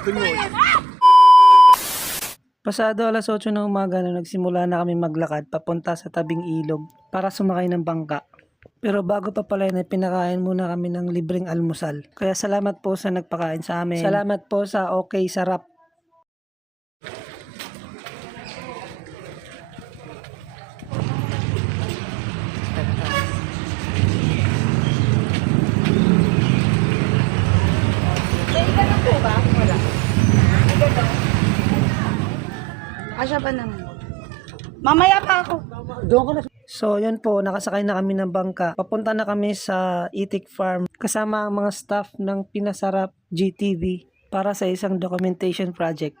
Open mo. Pasado alas 8 ng umaga na nagsimula na kami maglakad papunta sa tabing ilog para sumakay ng bangka. Pero bago pa pala yun, pinakain muna kami ng libreng almusal. Kaya salamat po sa nagpakain sa amin. Salamat po sa Okay Sarap. Asya pa naman. Mamaya pa ako. So yun po, nakasakay na kami ng bangka. Papunta na kami sa Itik Farm kasama ang mga staff ng Pinasarap GTV para sa isang documentation project.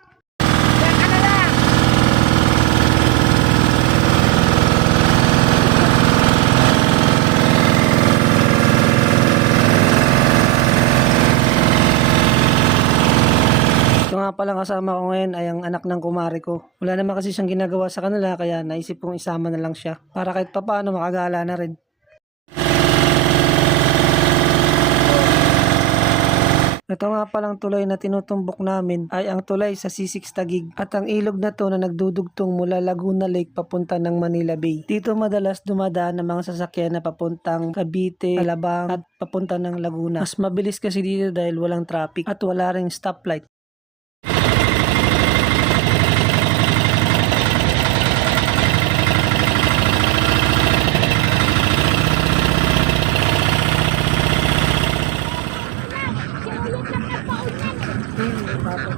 Ito nga palang kasama ko ngayon ay ang anak ng kumari ko. Wala naman kasi siyang ginagawa sa kanila kaya naisip kong isama na lang siya para kahit papaano makagala na rin. Ito nga palang tulay na tinutumbok namin ay ang tulay sa C6 Taguig at ang ilog na to na nagdudugtong mula Laguna Lake papunta ng Manila Bay. Dito madalas dumadaan ng mga sasakyan na papuntang Cavite, Alabang at papunta ng Laguna. Mas mabilis kasi dito dahil walang traffic at wala ring stoplight.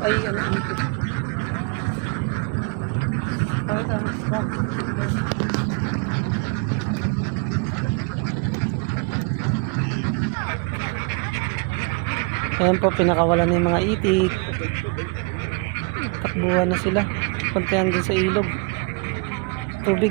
Ay, ano dito? Ayan po, pinakawalan na yung mga itik. Takbuhan na sila. Puntayan din sa ilog. Tubig.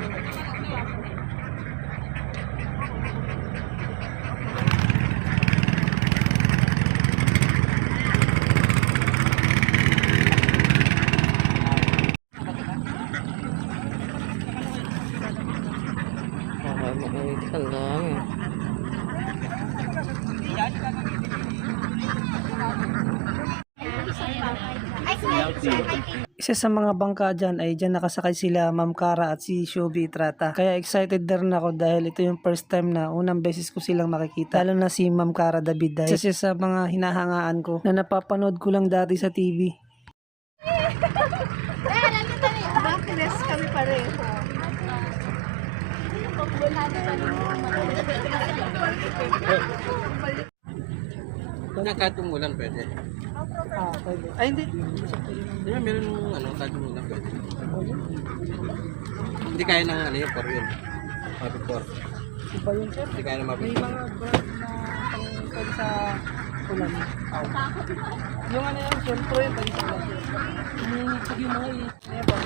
Isa sa mga bangka dyan ay dyan nakasakay sila Ma'am Cara at si Shubi Itrata. Kaya excited na rin ako dahil ito yung first time na unang beses ko silang makikita. Lalo na si Ma'am Cara David dahil isa siya sa mga hinahangaan ko na napapanood ko lang dati sa TV. Bakit kami pareho? Nakatumulan pwede. Pwede. Ay, hindi. Di ba meron yung katumulan pwede? Hindi kaya ng yung for yun. Mapipor. Iba yun, sir. Hindi kaya ng May mapipor. mga brand na pang sa ulan. Yung yung siyempre yung pang sa ulan. Humihitig yung mga i-nebo.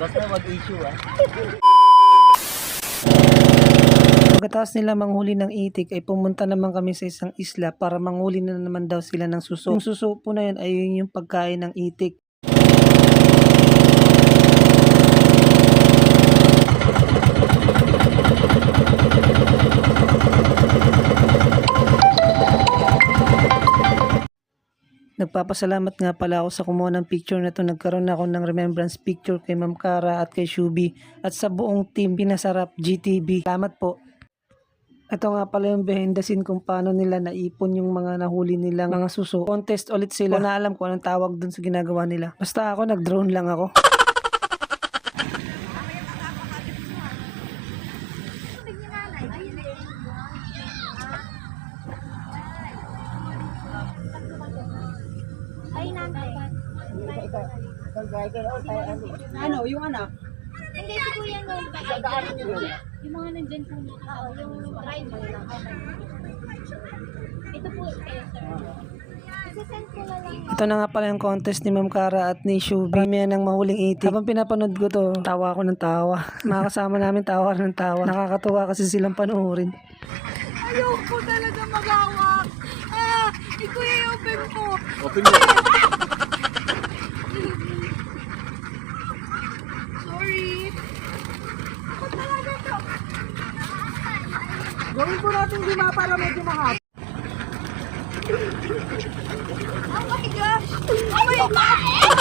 Basta mag-issue Pagkatapos nila manghuli ng itik ay pumunta naman kami sa isang isla para manghuli na naman daw sila ng suso. Yung suso po na yun ay yun yung pagkain ng itik. Nagpapasalamat nga pala ako sa kumuha ng picture na to. Nagkaroon ako ng remembrance picture kay Ma'am Cara at kay Shubi at sa buong team Pinasarap GTV. Salamat po. Ito nga pala yung behind the scene kung paano nila naipon yung mga nahuli nilang mga suso. Contest ulit sila. Wala na alam kung anong tawag dun sa ginagawa nila. Basta ako, nag-drone lang ako. Ano, yung ano? Hindi, si Kuya nung yung mga nandyan po na yung driver lang. Ito po kayo, sir. Isasend ko na lang. Ito na nga pala yung contest ni Ma'am Cara at ni Shubi. Kami ng mahuling itik. Habang pinapanood ko to, tawa ako ng tawa. Mga kasama namin tawa ng tawa. Nakakatuwa kasi silang panoorin. Ayoko talaga magawak. Kuya, open po. Open mo. Sorry. Ako talaga to. Gawin po natin lima para medyo mahap. Oh my gosh! Oh my God!